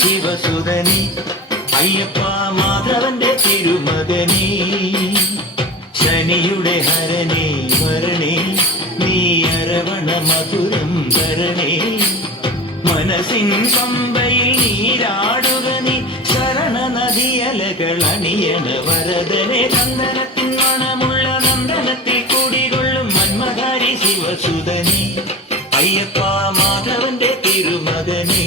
ശിവസുതനി അയ്യപ്പ മാധവന്റെ തിരുമകനേ ശനിയുടെ ഹരനേ വരണേ നീ അരവണ മധുരം തരണേ മനസ്സിൻ പമ്പയിൽ നീരാടുക നീ ശരണ നദിയലകൾ അണിയണ വരദനെ ചന്ദനത്തിൻ മണമുള്ള നന്ദനത്തിൽ കൂടികൊള്ളും മന്മധാരി ശിവസുതനി അയ്യപ്പ മാധവന്റെ തിരുമകനേ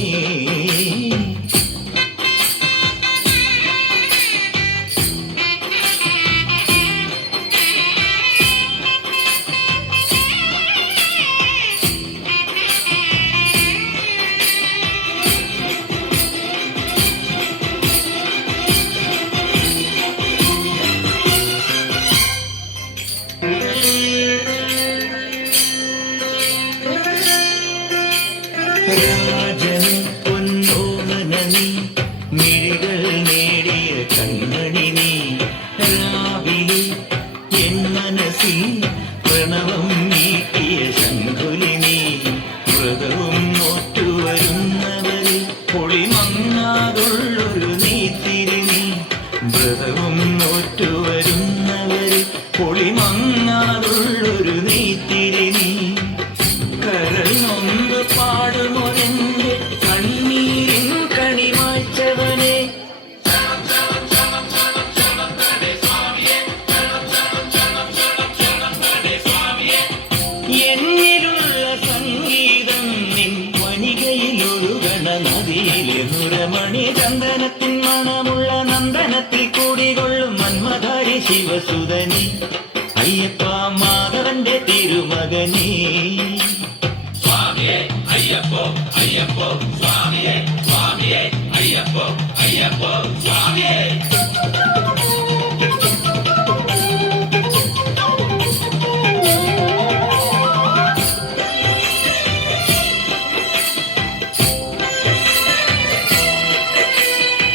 രാജന് പൊന്നോമനനി മിഴികൾ നേടിയ കൺമണി നീ രാവിലെ എൻ മനസ്സിൽ പ്രണവം നീക്കിയ ശംഖുലി നീ വ്രതവും നോറ്റുവരുന്നവരിൽ പൊളിമങ്ങാതുള്ളൊരു നീത്തിരി നീ വ്രതവും നോറ്റുവരുന്നവരിൽ പൊളിമങ്ങാതുള്ളൊരു നീത്തിരി നീ കരൾ നൊന്ത് പാടുമൊരെന്റെ കണ്ണീരിൻ കണിമായ്ച്ചവനെ എന്നിലുള്ള സംഗീതം നിൻ വനികയിലൊഴുകണ നദിയിലെ നുരമണി ചന്ദനത്തിൻ മണമുള്ള നന്ദനത്തിൽ കൂടികൊള്ളും മന്മധാരി ശിവസുതനി അയ്യപ്പ മാധവന്റെ തിരുമകനേ അയ്യപ്പോ അയ്യപ്പോ സ്വാമിയേ സ്വാമിയേ അയ്യപ്പോ അയ്യപ്പോ